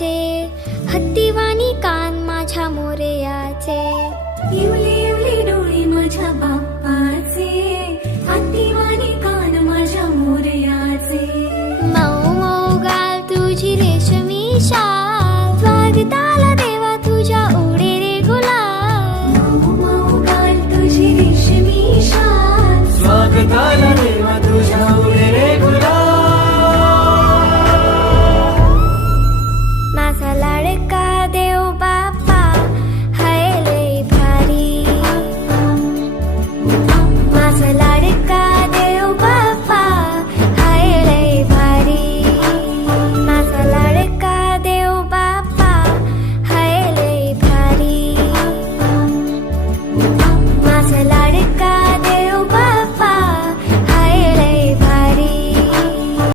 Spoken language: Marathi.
याचे हत्तीवाणी कान माझ्या मोरयाचे. इवली इवली डोळी माझ्या बाप्पाचे. हत्तीवाणी कान माझ्या मोरयाचे. मऊ मऊ गाल तुझी रेशमी शाल. स्वागता